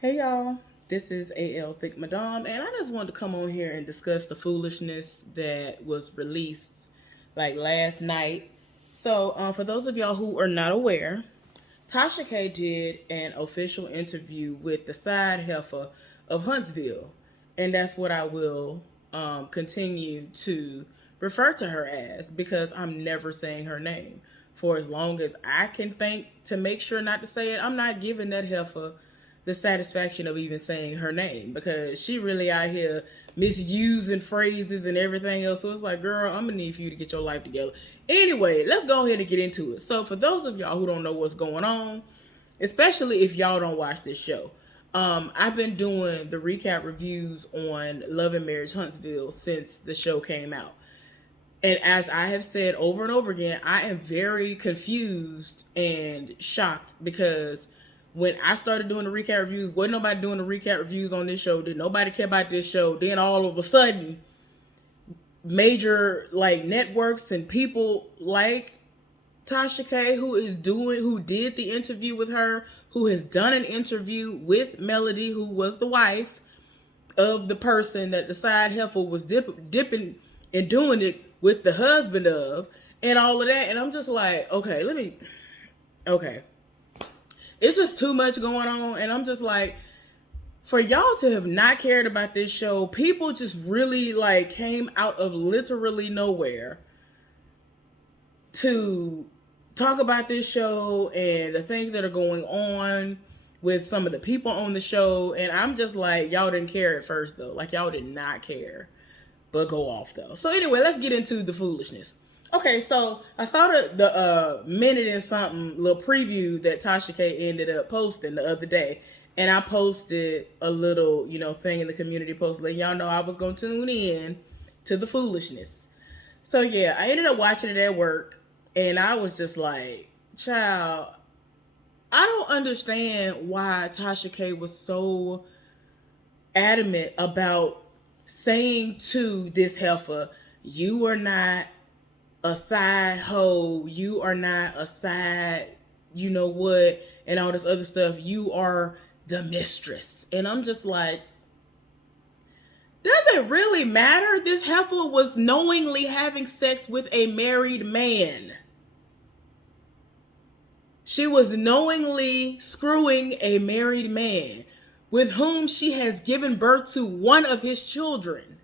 Hey y'all, this is AL Thick Madame, and I just wanted to come on here and discuss the foolishness that was released like last night. For those of y'all who are not aware, Tasha K did an official interview with the side Heffa of Huntsville, and that's what I will continue to refer to her as because I'm never saying her name. For as long as I can think to make sure not to say it, I'm not giving that heifer the satisfaction of even saying her name because she really out here misusing phrases and everything else. So it's like, girl, I'm gonna need for you to get your life together. Anyway, let's go ahead and get into it. So for those of y'all who don't know what's going on, especially if y'all don't watch this show, I've been doing the recap reviews on Love and Marriage Huntsville since the show came out. And as I have said over and over again, I am very confused and shocked because when I started doing the recap reviews, wasn't nobody doing the recap reviews on this show. Did nobody care about this show? Then all of a sudden, major like networks and people like Tasha K, who did the interview with her, who has done an interview with Melody, who was the wife of the person that the side heifer was dipping and doing it with the husband of, and all of that. And I'm just like, okay. It's just too much going on. And I'm just like, for y'all to have not cared about this show, people just really like came out of literally nowhere to talk about this show and the things that are going on with some of the people on the show. And I'm just like, y'all didn't care at first though. Like y'all did not care, but go off though. So anyway, let's get into the foolishness. Okay, so I saw the minute and something little preview that Tasha K ended up posting the other day. And I posted a little, thing in the community post letting y'all know I was going to tune in to the foolishness. So yeah, I ended up watching it at work. And I was just like, child, I don't understand why Tasha K was so adamant about saying to this heifer, you are not a side hoe, you are not a side, you know what, and all this other stuff. You are the mistress. And I'm just like, does it really matter? This heifer was knowingly having sex with a married man. She was knowingly screwing a married man with whom she has given birth to one of his children.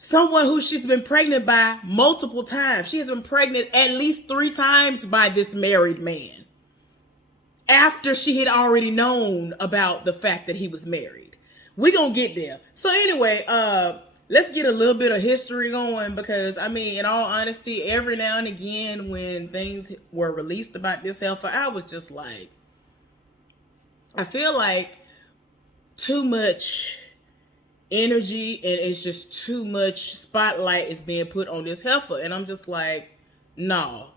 Someone who she's been pregnant by multiple times. She has been pregnant at least 3 times by this married man after she had already known about the fact that he was married. We're going to get there. So anyway, let's get a little bit of history going because, in all honesty, every now and again when things were released about this heifer, I was just like, I feel like too much energy and it's just too much spotlight is being put on this heifer. And I'm just like, no.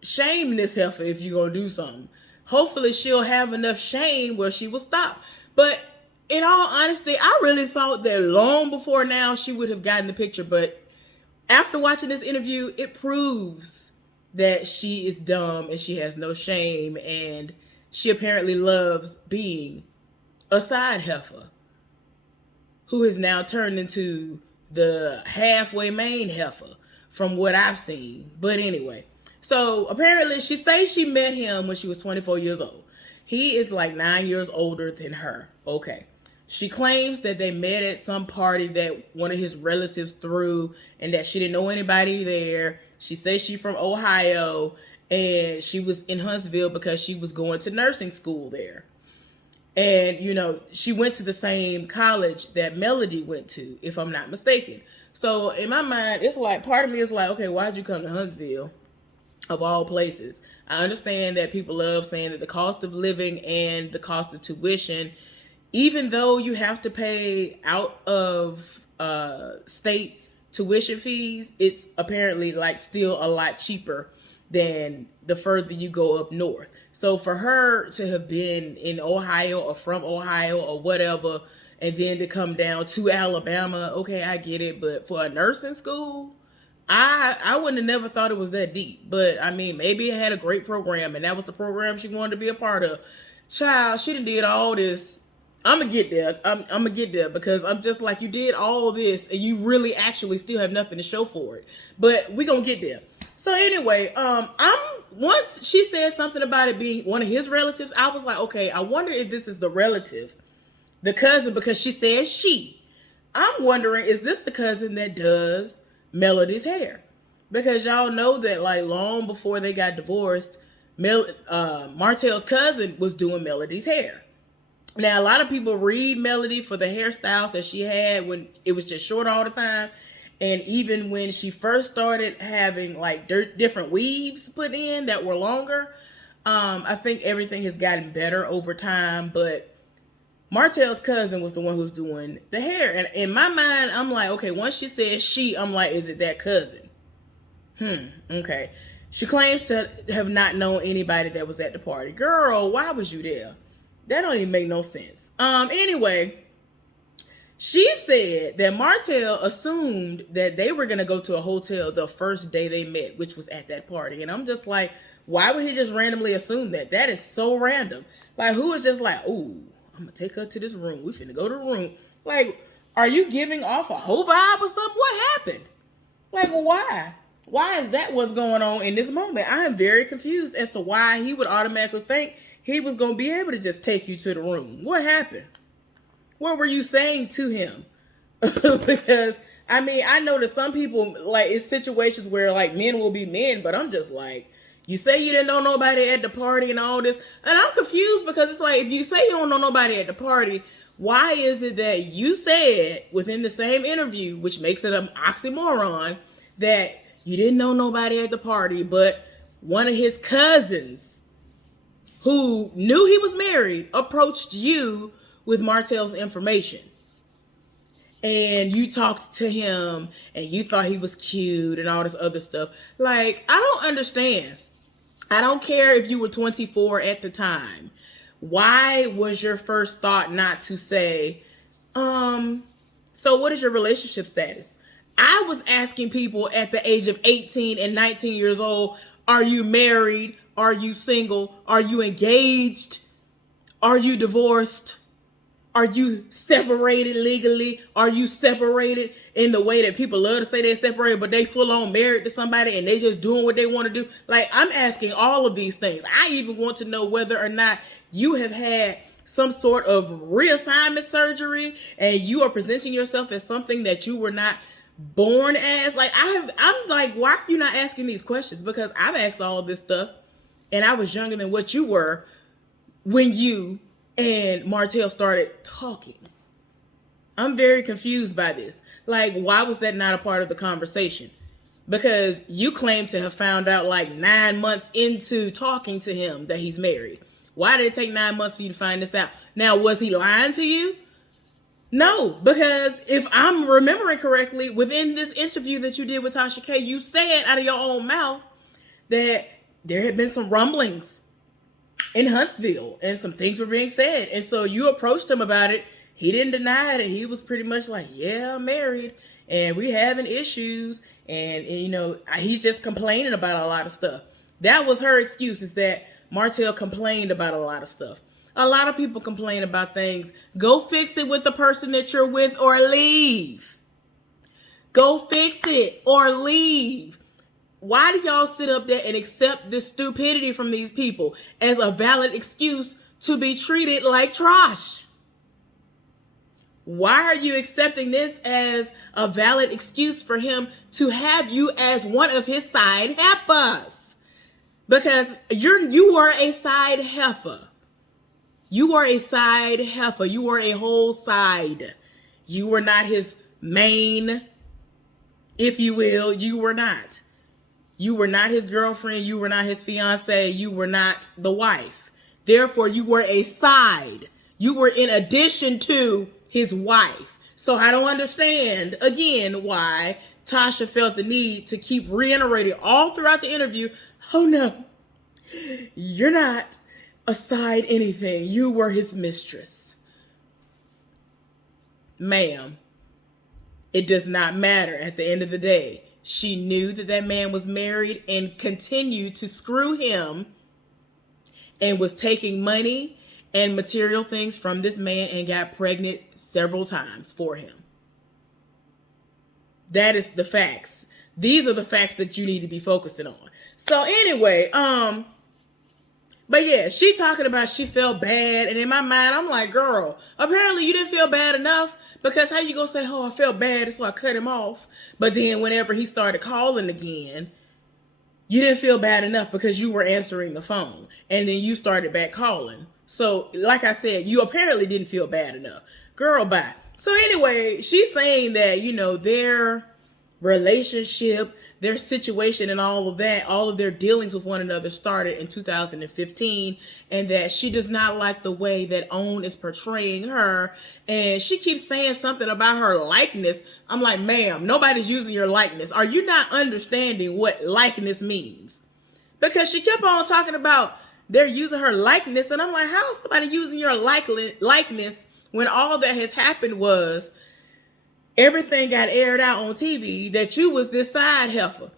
Shame this heifer if you're going to do something. Hopefully she'll have enough shame where she will stop. But in all honesty, I really thought that long before now she would have gotten the picture. But after watching this interview, it proves that she is dumb and she has no shame. And she apparently loves being a side heifer who has now turned into the halfway main heifer from what I've seen. But anyway, so apparently she says she met him when she was 24 years old. He is like 9 years older than her. Okay. She claims that they met at some party that one of his relatives threw and that she didn't know anybody there. She says she's from Ohio and she was in Huntsville because she was going to nursing school there. And, she went to the same college that Melody went to, if I'm not mistaken. So in my mind, it's like, part of me is like, okay, why'd you come to Huntsville of all places? I understand that people love saying that the cost of living and the cost of tuition, even though you have to pay out of state tuition fees, it's apparently like still a lot cheaper than the further you go up north. So for her to have been in Ohio or from Ohio or whatever, and then to come down to Alabama, okay, I get it. But for a nursing school, I wouldn't have never thought it was that deep. But I mean, maybe it had a great program and that was the program she wanted to be a part of. Child, she done did all this. I'm gonna get there. I'm gonna get there because I'm just like, you did all this and you really actually still have nothing to show for it. But we gonna get there. So anyway, once she said something about it being one of his relatives, I was like, okay, I wonder if this is the relative, the cousin, because she said she. I'm wondering, is this the cousin that does Melody's hair? Because y'all know that like long before they got divorced, Martell's cousin was doing Melody's hair. Now, a lot of people read Melody for the hairstyles that she had when it was just short all the time. And even when she first started having like different weaves put in that were longer, I think everything has gotten better over time. But Martell's cousin was the one who's doing the hair. And in my mind, I'm like, okay, once she said she, I'm like, is it that cousin? Okay. She claims to have not known anybody that was at the party. Girl, why was you there? That don't even make no sense. Anyway, she said that Martell assumed that they were going to go to a hotel the first day they met, which was at that party. And I'm just like, why would he just randomly assume that? That is so random. Like, who is just like, ooh, I'm going to take her to this room. We finna go to the room. Like, are you giving off a whole vibe or something? What happened? Like, why? Why is that what's going on in this moment? I am very confused as to why he would automatically think he was going to be able to just take you to the room. What happened? What were you saying to him? Because, I mean, I know that some people, like, it's situations where, like, men will be men, but I'm just like, you say you didn't know nobody at the party and all this. And I'm confused because it's like, if you say you don't know nobody at the party, why is it that you said within the same interview, which makes it an oxymoron, that you didn't know nobody at the party, but one of his cousins who knew he was married approached you with Martell's information. And you talked to him and you thought he was cute and all this other stuff. Like, I don't understand. I don't care if you were 24 at the time. Why was your first thought not to say, so what is your relationship status? I was asking people at the age of 18 and 19 years old, are you married? Are you single? Are you engaged? Are you divorced? Are you separated legally? Are you separated in the way that people love to say they're separated, but they full on married to somebody and they just doing what they want to do? Like, I'm asking all of these things. I even want to know whether or not you have had some sort of reassignment surgery and you are presenting yourself as something that you were not born as. Like, I'm like, why are you not asking these questions? Because I've asked all of this stuff and I was younger than what you were when you and Martell started talking. I'm very confused by this. Like, why was that not a part of the conversation? Because you claim to have found out like 9 months into talking to him that he's married. Why did it take 9 months for you to find this out? Now, was he lying to you? No, because if I'm remembering correctly, within this interview that you did with Tasha K, you said out of your own mouth that there had been some rumblings in Huntsville and some things were being said. And so you approached him about it. He didn't deny it. He was pretty much like, yeah, I'm married and we having issues. And you know, he's just complaining about a lot of stuff. That was her excuse, is that Martell complained about a lot of stuff. A lot of people complain about things. Go fix it with the person that you're with or leave. Go fix it or leave. Why do y'all sit up there and accept this stupidity from these people as a valid excuse to be treated like trash? Why are you accepting this as a valid excuse for him to have you as one of his side heifers? Because you are a side heifer. You are a side heifer. You are a whole side. You were not his main, if you will. You were not. You were not his girlfriend. You were not his fiance. You were not the wife. Therefore, you were a side. You were in addition to his wife. So I don't understand, again, why Tasha felt the need to keep reiterating all throughout the interview, oh no, you're not a side anything. You were his mistress. Ma'am, it does not matter at the end of the day. She knew that that man was married and continued to screw him and was taking money and material things from this man and got pregnant several times for him. That is the facts. These are the facts that you need to be focusing on. So anyway, but yeah, she talking about she felt bad. And in my mind, I'm like, girl, apparently you didn't feel bad enough, because how you gonna say, oh, I felt bad, so I cut him off. But then whenever he started calling again, you didn't feel bad enough because you were answering the phone. And then you started back calling. So like I said, you apparently didn't feel bad enough. Girl, bye. So anyway, she's saying that, you know, their relationship, their situation and all of that, all of their dealings with one another started in 2015, and that she does not like the way that OWN is portraying her. And she keeps saying something about her likeness. I'm like, ma'am, nobody's using your likeness. Are you not understanding what likeness means? Because she kept on talking about they're using her likeness. And I'm like, how is somebody using your likeness when all that has happened was everything got aired out on TV that you was this side heifer?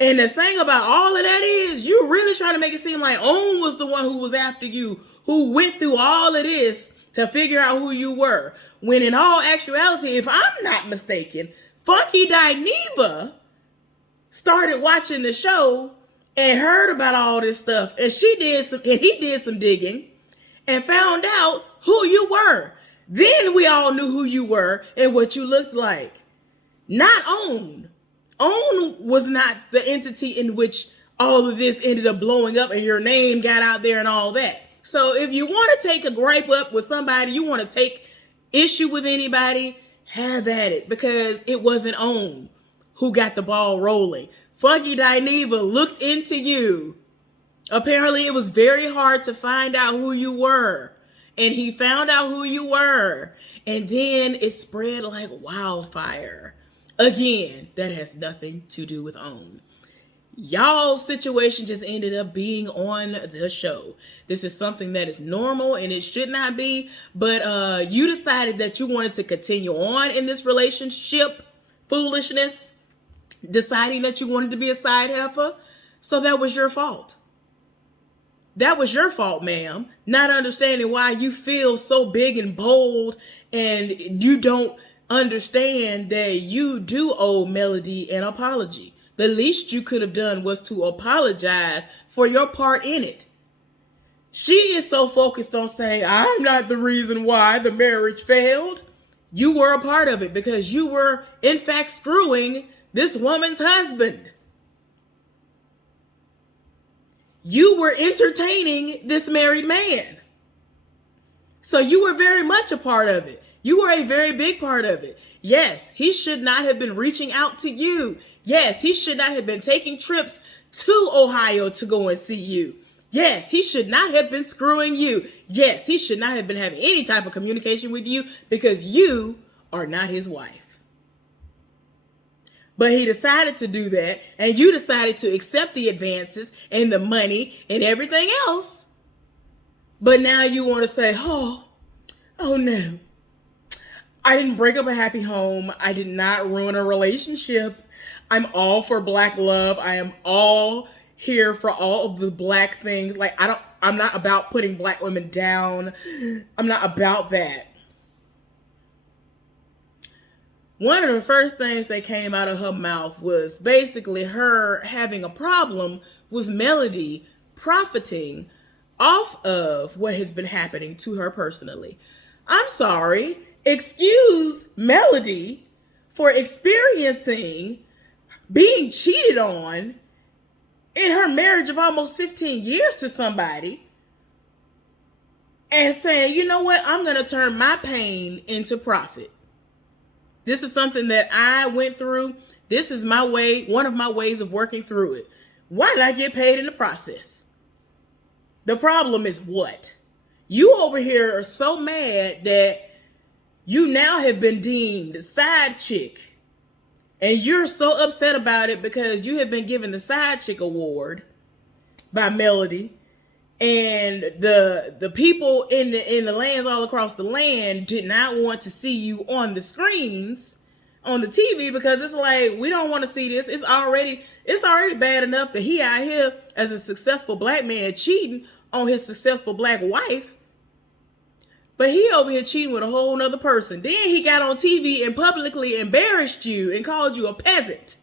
And the thing about all of that is you really trying to make it seem like OWN was the one who was after you, who went through all of this to figure out who you were. When in all actuality, if I'm not mistaken, Funky Dineva started watching the show and heard about all this stuff. And he did some digging and found out who you were. Then we all knew who you were and what you looked like. Not OWN. OWN was not the entity in which all of this ended up blowing up and your name got out there and all that. So if you want to take a gripe up with somebody, you want to take issue with anybody, have at it, because it wasn't OWN who got the ball rolling. Funky Dineva looked into you. Apparently it was very hard to find out who you were. And he found out who you were. And then it spread like wildfire. Again, that has nothing to do with OWN. Y'all's situation just ended up being on the show. This is something that is normal and it should not be. But you decided that you wanted to continue on in this relationship foolishness. Deciding that you wanted to be a side heifer. So that was your fault. That was your fault, ma'am. Not understanding why you feel so big and bold and you don't understand that you do owe Melody an apology. The least you could have done was to apologize for your part in it. She is so focused on saying, I'm not the reason why the marriage failed. You were a part of it because you were, in fact, screwing this woman's husband. You were entertaining this married man. So you were very much a part of it. You were a very big part of it. Yes, he should not have been reaching out to you. Yes, he should not have been taking trips to Ohio to go and see you. Yes, he should not have been screwing you. Yes, he should not have been having any type of communication with you because you are not his wife. But he decided to do that, and you decided to accept the advances and the money and everything else. But now you want to say, oh no. I didn't break up a happy home. I did not ruin a relationship. I'm all for Black love. I am all here for all of the Black things. Like, I'm not about putting Black women down. I'm not about that. One of the first things that came out of her mouth was basically her having a problem with Melody profiting off of what has been happening to her personally. I'm sorry. Excuse Melody for experiencing being cheated on in her marriage of almost 15 years to somebody and saying, you know what? I'm going to turn my pain into profit. This is something that I went through. This is my way, one of my ways of working through it. Why not get paid in the process? The problem is what? You over here are so mad that you now have been deemed side chick. And you're so upset about it because you have been given the side chick award by Melody. And the people in the lands all across the land did not want to see you on the screens, on the TV because it's like we don't want to see this. It's already bad enough that he out here as a successful black man cheating on his successful black wife. But he over here cheating with a whole nother person. Then he got on TV and publicly embarrassed you and called you a peasant.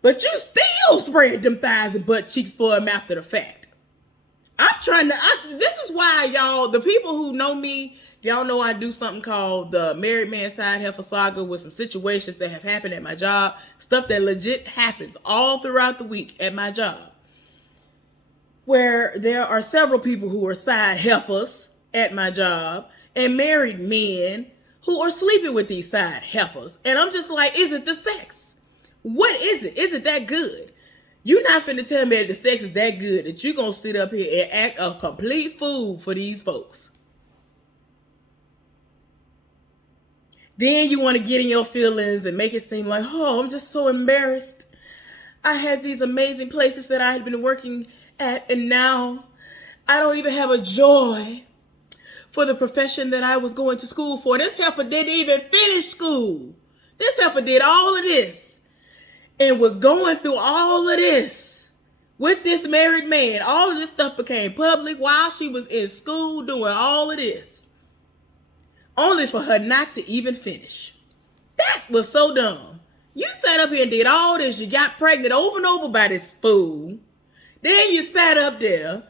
But you still spread them thighs and butt cheeks for him after the fact. This is why y'all, the people who know me, y'all know I do something called the Married Man Side Heffa Saga with some situations that have happened at my job. Stuff that legit happens all throughout the week at my job. Where there are several people who are side heifers at my job and married men who are sleeping with these side heifers. And I'm just like, is it the sex? What is it? Is it that good? You're not finna tell me that the sex is that good that you're gonna sit up here and act a complete fool for these folks. Then you want to get in your feelings and make it seem like, oh, I'm just so embarrassed. I had these amazing places that I had been working at, and now I don't even have a joy for the profession that I was going to school for. This heifer didn't even finish school. This heifer did all of this and was going through all of this with this married man. All of this stuff became public while she was in school doing all of this, only for her not to even finish. That was so dumb. You sat up here and did all this. You got pregnant over and over by this fool. Then you sat up there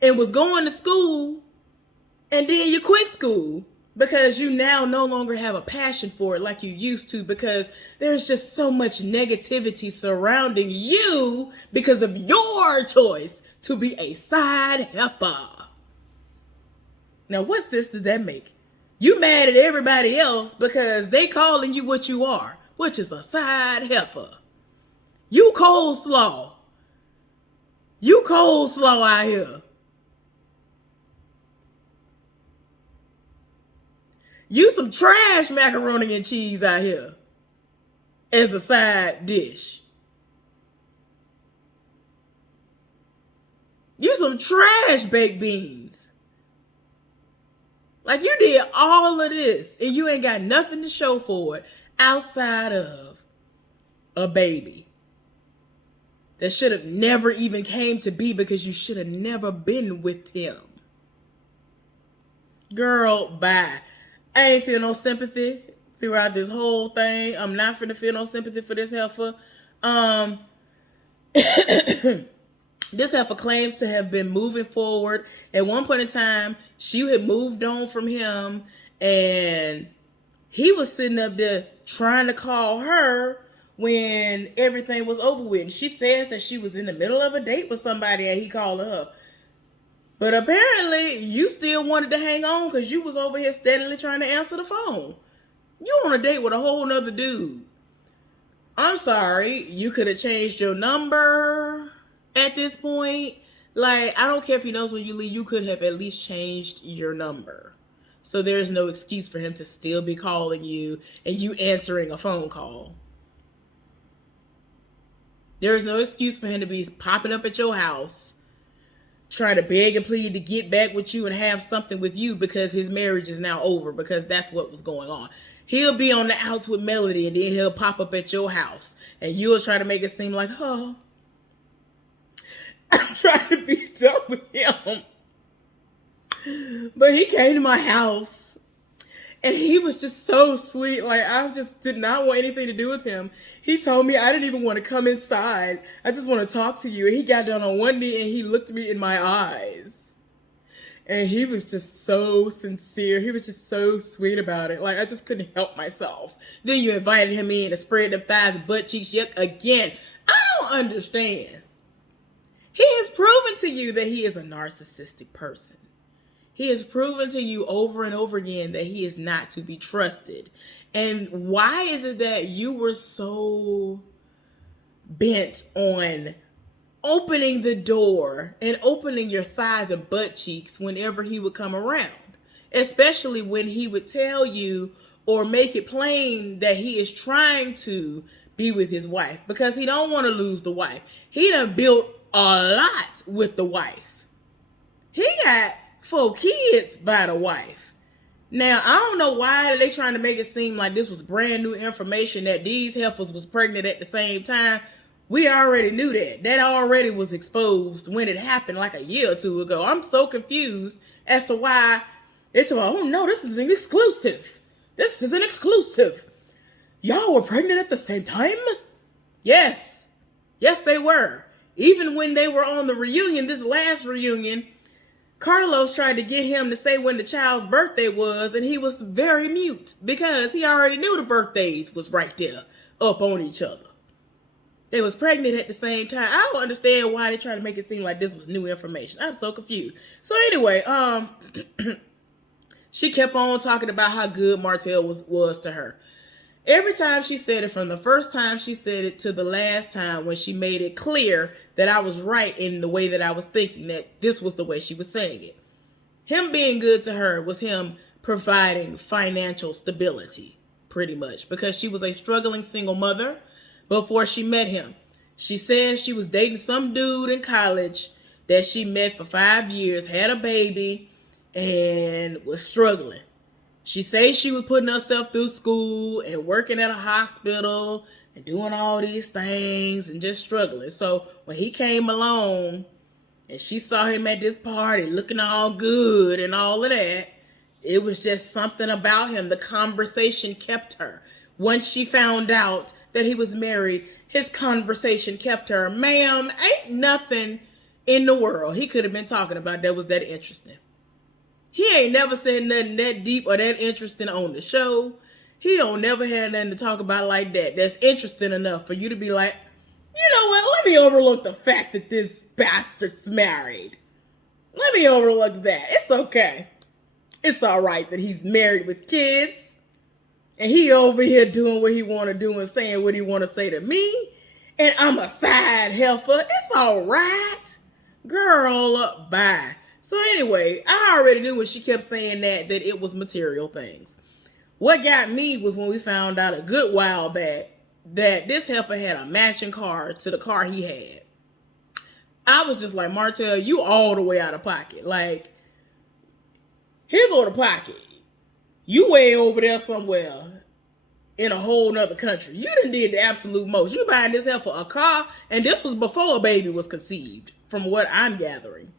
and was going to school, and then you quit school because you now no longer have a passion for it like you used to, because there's just so much negativity surrounding you because of your choice to be a side heifer. Now, what sense did that make? You mad at everybody else because they calling you what you are, which is a side heifer. You coleslaw. You coleslaw out here. You some trash macaroni and cheese out here as a side dish. You some trash baked beans. Like, you did all of this and you ain't got nothing to show for it outside of a baby that should have never even came to be because you should have never been with him. Girl, bye. I ain't feel no sympathy throughout this whole thing. I'm not finna feel no sympathy for this heifer. This heifer claims to have been moving forward. At one point in time, she had moved on from him, and he was sitting up there trying to call her when everything was over with. And she says that she was in the middle of a date with somebody and he called her. But apparently, you still wanted to hang on because you was over here steadily trying to answer the phone. You on a date with a whole nother dude. I'm sorry, you could have changed your number at this point. Like, I don't care if he knows when you leave, you could have at least changed your number. So there's no excuse for him to still be calling you and you answering a phone call. There is no excuse for him to be popping up at your house, trying to beg and plead to get back with you and have something with you because his marriage is now over, because that's what was going on. He'll be on the outs with Melody and then he'll pop up at your house and you'll try to make it seem like, oh, I'm trying to be done with him. But he came to my house and he was just so sweet. Like, I just did not want anything to do with him. He told me I didn't even want to come inside. I just want to talk to you. And he got down on one knee and he looked me in my eyes. And he was just so sincere. He was just so sweet about it. Like, I just couldn't help myself. Then you invited him in to spread them thighs and butt cheeks yet again. I don't understand. He has proven to you that he is a narcissistic person. He has proven to you over and over again that he is not to be trusted. And why is it that you were so bent on opening the door and opening your thighs and butt cheeks whenever he would come around? Especially when he would tell you or make it plain that he is trying to be with his wife because he don't want to lose the wife. He done built a lot with the wife. He got 4 kids by the wife. Now, I don't know why they trying to make it seem like this was brand new information that these heifers was pregnant at the same time. We already knew that. That already was exposed when it happened like a year or two ago. I'm so confused as to why it's like, oh no, this is an exclusive. This is an exclusive. Y'all were pregnant at the same time? Yes. Yes, they were. Even when they were on the reunion, this last reunion, Carlos tried to get him to say when the child's birthday was, and he was very mute because he already knew the birthdays was right there up on each other. They was pregnant at the same time. I don't understand why they try to make it seem like this was new information. I'm so confused. So anyway, she kept on talking about how good Martell was to her. Every time she said it, from the first time she said it to the last time when she made it clear that I was right in the way that I was thinking, that this was the way she was saying it. Him being good to her was him providing financial stability, pretty much, because she was a struggling single mother before she met him. She said she was dating some dude in college that she met for 5 years, had a baby, and was struggling. She says she was putting herself through school and working at a hospital and doing all these things and just struggling. So when he came along and she saw him at this party looking all good and all of that, it was just something about him. The conversation kept her. Once she found out that he was married, his conversation kept her. Ma'am, ain't nothing in the world he could have been talking about that was that interesting. He ain't never said nothing that deep or that interesting on the show. He don't never have nothing to talk about like that that's interesting enough for you to be like, you know what, let me overlook the fact that this bastard's married. Let me overlook that. It's okay. It's all right that he's married with kids and he over here doing what he want to do and saying what he want to say to me, and I'm a side heifer. It's all right. Girl, bye. So anyway, I already knew when she kept saying that it was material things. What got me was when we found out a good while back that this heifer had a matching car to the car he had. I was just like, Martell, you all the way out of pocket. Like, here go the pocket. You way over there somewhere in a whole nother country. You done did the absolute most. You buying this heifer a car, and this was before a baby was conceived, from what I'm gathering.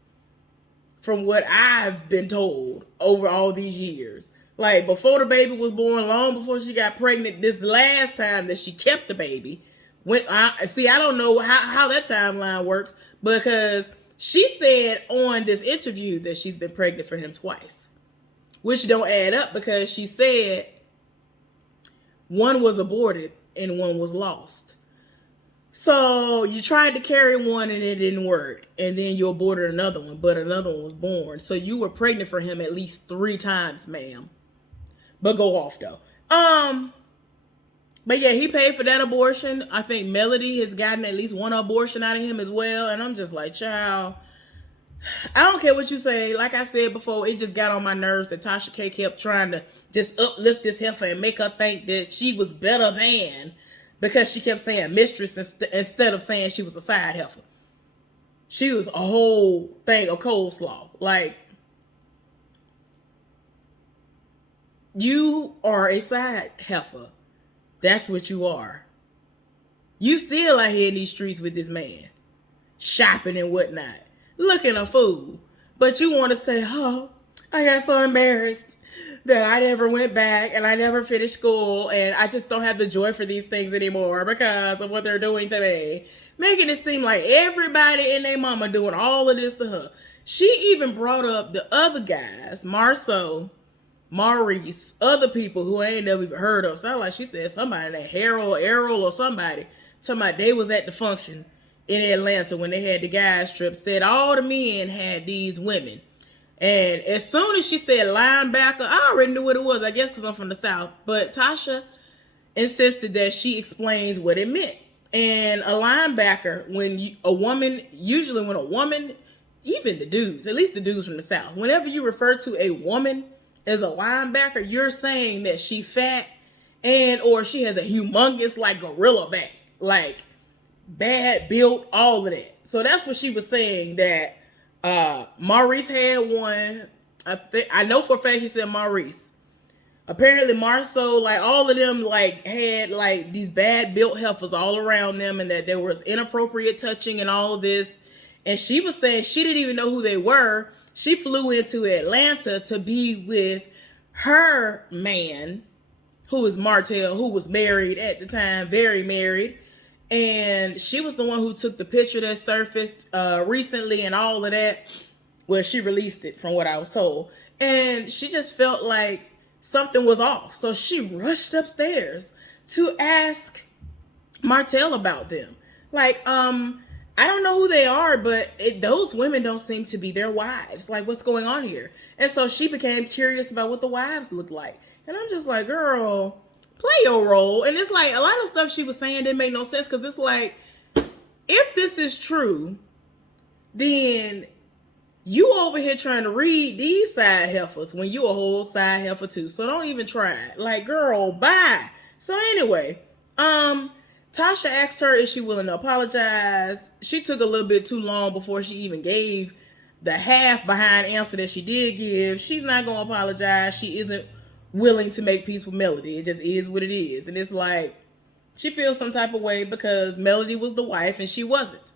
From what I've been told over all these years. Like, before the baby was born, long before she got pregnant, this last time that she kept the baby, I don't know how that timeline works, because she said on this interview that she's been pregnant for him twice, which don't add up, because she said one was aborted and one was lost. So you tried to carry one and it didn't work. And then you aborted another one, but another one was born. So you were pregnant for him at least 3 times, ma'am. But go off though. But yeah, he paid for that abortion. I think Melody has gotten at least one abortion out of him as well. And I'm just like, child, I don't care what you say. Like I said before, it just got on my nerves that Tasha K kept trying to just uplift this heifer and make her think that she was better than, because she kept saying mistress instead of saying she was a side heifer. She was a whole thing of coleslaw. Like, you are a side heifer. That's what you are. You still out here in these streets with this man, shopping and whatnot, looking a fool. But you want to say, oh, I got so embarrassed that I never went back and I never finished school and I just don't have the joy for these things anymore because of what they're doing to me. Making it seem like everybody and their mama doing all of this to her. She even brought up the other guys, Marceau, Maurice, other people who I ain't never even heard of. Sound like she said somebody named Harold, Errol, or somebody. Talking about they was at the function in Atlanta when they had the guys trip. Said all the men had these women. And as soon as she said linebacker, I already knew what it was, I guess because I'm from the South. But Tasha insisted that she explains what it meant. And a linebacker, usually when a woman, even the dudes, at least the dudes from the South, whenever you refer to a woman as a linebacker, you're saying that she fat and or she has a humongous like gorilla back, like bad built, all of that. So that's what she was saying, that Maurice had one. I know for a fact she said Maurice. Apparently Marceau, like all of them, like had like these bad built heifers all around them, and that there was inappropriate touching and all of this. And she was saying she didn't even know who they were. She flew into Atlanta to be with her man, who is Martell, who was married at the time, very married. And she was the one who took the picture that surfaced recently and all of that. Well, she released it from what I was told. And she just felt like something was off. So she rushed upstairs to ask Martell about them. Like, I don't know who they are, but those women don't seem to be their wives. Like, what's going on here? And so she became curious about what the wives looked like. And I'm just like, girl, play your role. And it's like a lot of stuff she was saying didn't make no sense, because it's like, if this is true, then you over here trying to read these side heifers when you a whole side heifer too. So don't even try it. Like, girl, bye. So anyway, Tasha asked her, is she willing to apologize? She took a little bit too long before she even gave the half behind answer that she did give. She's not going to apologize. She isn't willing to make peace with Melody. It just is what it is. And it's like, she feels some type of way because Melody was the wife and she wasn't.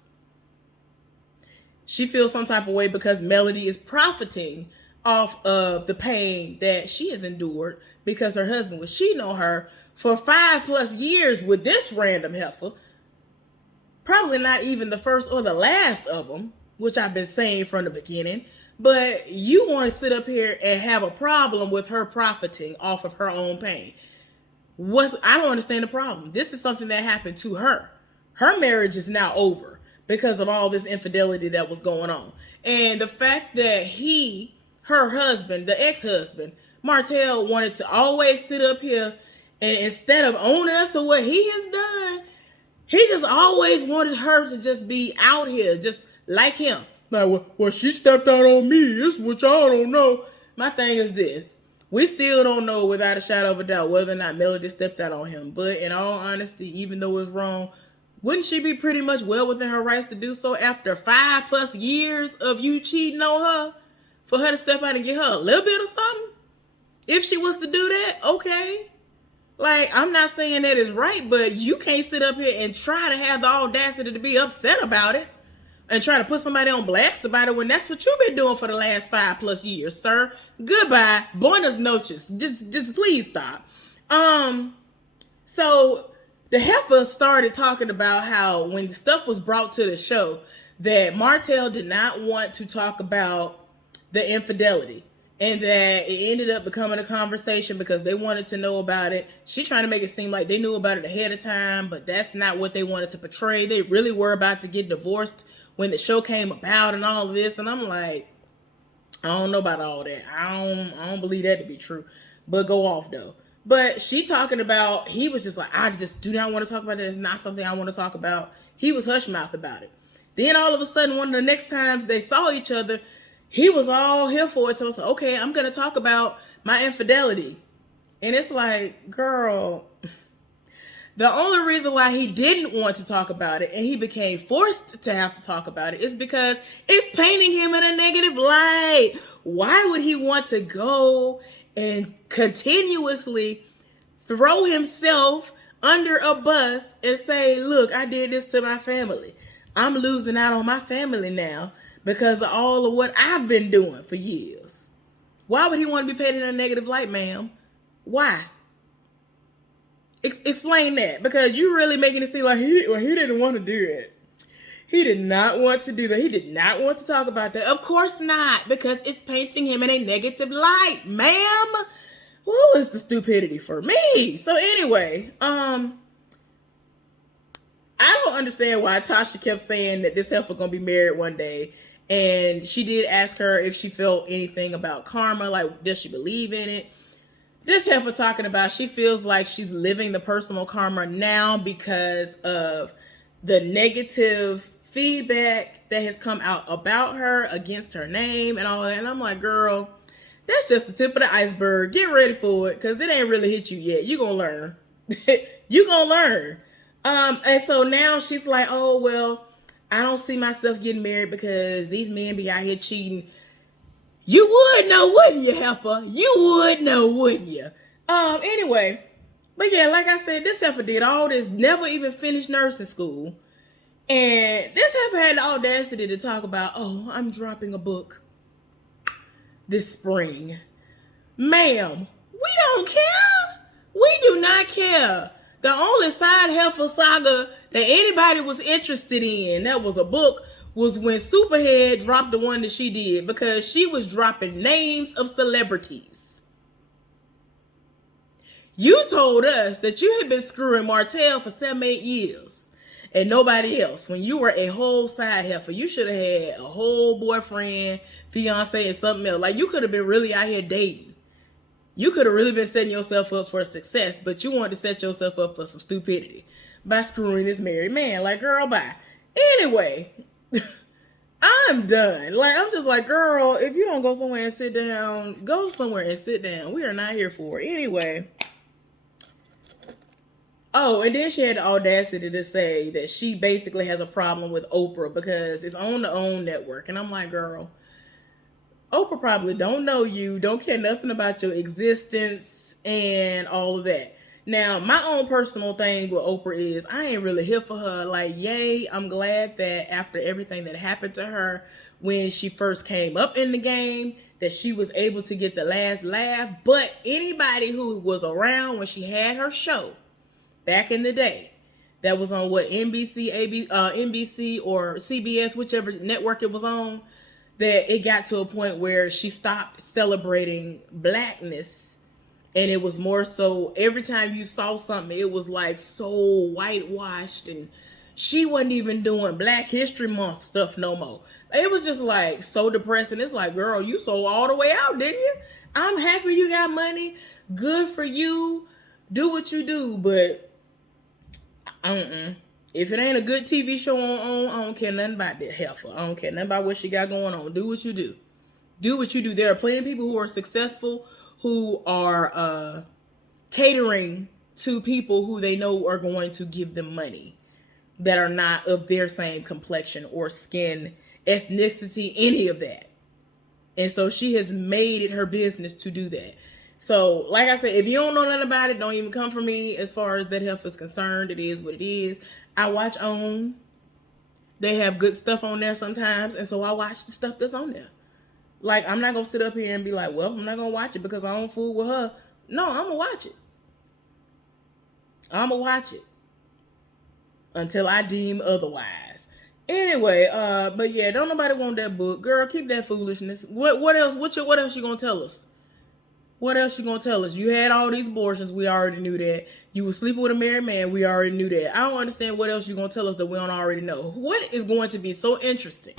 She feels some type of way because Melody is profiting off of the pain that she has endured because her husband was cheating on her for 5+ years with this random heifer. Probably not even the first or the last of them, which I've been saying from the beginning. But you want to sit up here and have a problem with her profiting off of her own pain. I don't understand the problem. This is something that happened to her. Her marriage is now over because of all this infidelity that was going on. And the fact that her husband, the ex-husband, Martell, wanted to always sit up here and instead of owning up to what he has done, he just always wanted her to just be out here, just like him. Like, well, she stepped out on me. It's what y'all don't know. My thing is this. We still don't know without a shadow of a doubt whether or not Melody stepped out on him. But in all honesty, even though it's wrong, wouldn't she be pretty much well within her rights to do so after 5+ years of you cheating on her? For her to step out and get her a little bit of something? If she was to do that, okay. Like, I'm not saying that is right, but you can't sit up here and try to have the audacity to be upset about it and try to put somebody on blast about it when that's what you've been doing for the last 5+ years, sir. Goodbye. Buenas noches. Just please stop. So the heifer started talking about how when the stuff was brought to the show that Martell did not want to talk about the infidelity and that it ended up becoming a conversation because they wanted to know about it. She trying to make it seem like they knew about it ahead of time, but that's not what they wanted to portray. They really were about to get divorced when the show came about and all of this. And I'm like, I don't know about all that. I don't believe that to be true, but go off though. But she talking about, he was just like, I just do not want to talk about it. It's not something I want to talk about. He was hush mouth about it. Then all of a sudden, one of the next times they saw each other, he was all here for it. So I was like, okay, I'm going to talk about my infidelity. And it's like, girl, the only reason why he didn't want to talk about it and he became forced to have to talk about it is because it's painting him in a negative light. Why would he want to go and continuously throw himself under a bus and say, look, I did this to my family. I'm losing out on my family now because of all of what I've been doing for years. Why would he want to be painted in a negative light, ma'am? Why? Explain that, because you're really making it seem like he didn't want to do it. He did not want to do that. He did not want to talk about that. Of course not, because it's painting him in a negative light, ma'am. Who is the stupidity for me? So anyway, I don't understand why Tasha kept saying that this heifer gonna be married one day. And she did ask her if she felt anything about karma, like does she believe in it? This heifer talking about she feels like she's living the personal karma now because of the negative feedback that has come out about her against her name and all that. And I'm like, girl, that's just the tip of the iceberg. Get ready for it, because it ain't really hit you yet. You're going to learn. You're going to learn. And so now she's like, oh, well, I don't see myself getting married because these men be out here cheating. You would know, wouldn't you, heifer? You would know, wouldn't you? Anyway, but yeah, like I said, this heifer did all this, never even finished nursing school. And this heifer had the audacity to talk about, oh, I'm dropping a book this spring. Ma'am, we don't care. We do not care. The only side heifer saga that anybody was interested in that was a book was when Superhead dropped the one that she did, because she was dropping names of celebrities. You told us that you had been screwing Martell for 7-8 years and nobody else. When you were a whole side heifer, you should have had a whole boyfriend, fiance, and something else. Like, you could have been really out here dating. You could have really been setting yourself up for success, but you wanted to set yourself up for some stupidity by screwing this married man. Like, girl, bye. Anyway, I'm done. Like, I'm just like, girl, if you don't go somewhere and sit down, go somewhere and sit down. We are not here for it. Anyway. Oh, and then she had the audacity to say that she basically has a problem with Oprah because it's on the OWN network. And I'm like, girl, Oprah probably don't know you, don't care nothing about your existence and all of that. Now, my own personal thing with Oprah is I ain't really here for her. Like, yay, I'm glad that after everything that happened to her when she first came up in the game, that she was able to get the last laugh. But anybody who was around when she had her show back in the day, that was on what, NBC or CBS, whichever network it was on, that it got to a point where she stopped celebrating blackness, and it was more so every time you saw something, it was like so whitewashed, and she wasn't even doing Black History Month stuff no more. It was just like so depressing. It's like, girl, you sold all the way out, didn't you? I'm happy you got money. Good for you. Do what you do, but if it ain't a good TV show on, I don't care nothing about that heifer. I don't care nothing about what she got going on. Do what you do. Do what you do. There are plenty of people who are successful who are catering to people who they know are going to give them money, that are not of their same complexion or skin, ethnicity, any of that. And so she has made it her business to do that. So, like I said, if you don't know nothing about it, don't even come for me as far as that heifer is concerned. It is what it is. I watch OWN. They have good stuff on there sometimes, and so I watch the stuff that's on there. Like, I'm not going to sit up here and be like, well, I'm not going to watch it because I don't fool with her. No, I'm going to watch it. I'm going to watch it until I deem otherwise. Anyway, but yeah, don't nobody want that book. Girl, keep that foolishness. What else? What else you going to tell us? What else you gonna tell us? You had all these abortions. We already knew that. You were sleeping with a married man. We already knew that. I don't understand what else you gonna tell us that we don't already know. What is going to be so interesting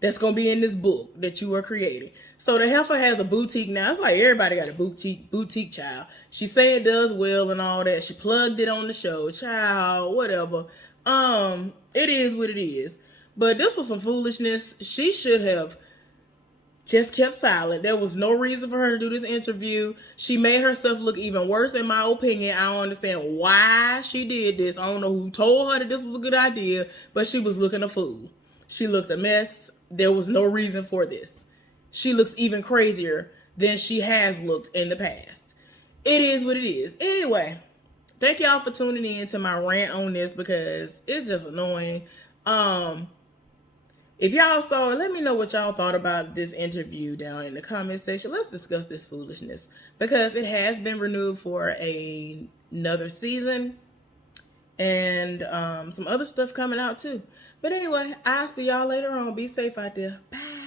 that's gonna be in this book that you are creating? So the heifer has a boutique now. It's like everybody got a boutique child. She say it does well and all that. She plugged it on the show. Child, whatever. It is what it is. But this was some foolishness. She should have just kept silent. There was no reason for her to do this interview. She made herself look even worse, in my opinion. I don't understand why she did this. I don't know who told her that this was a good idea, but she was looking a fool. She looked a mess. There was no reason for this. She looks even crazier than she has looked in the past. It is what it is. Anyway, thank y'all for tuning in to my rant on this because it's just annoying. If y'all saw it, let me know what y'all thought about this interview down in the comment section. Let's discuss this foolishness because it has been renewed for another season and some other stuff coming out too. But anyway, I'll see y'all later on. Be safe out there. Bye.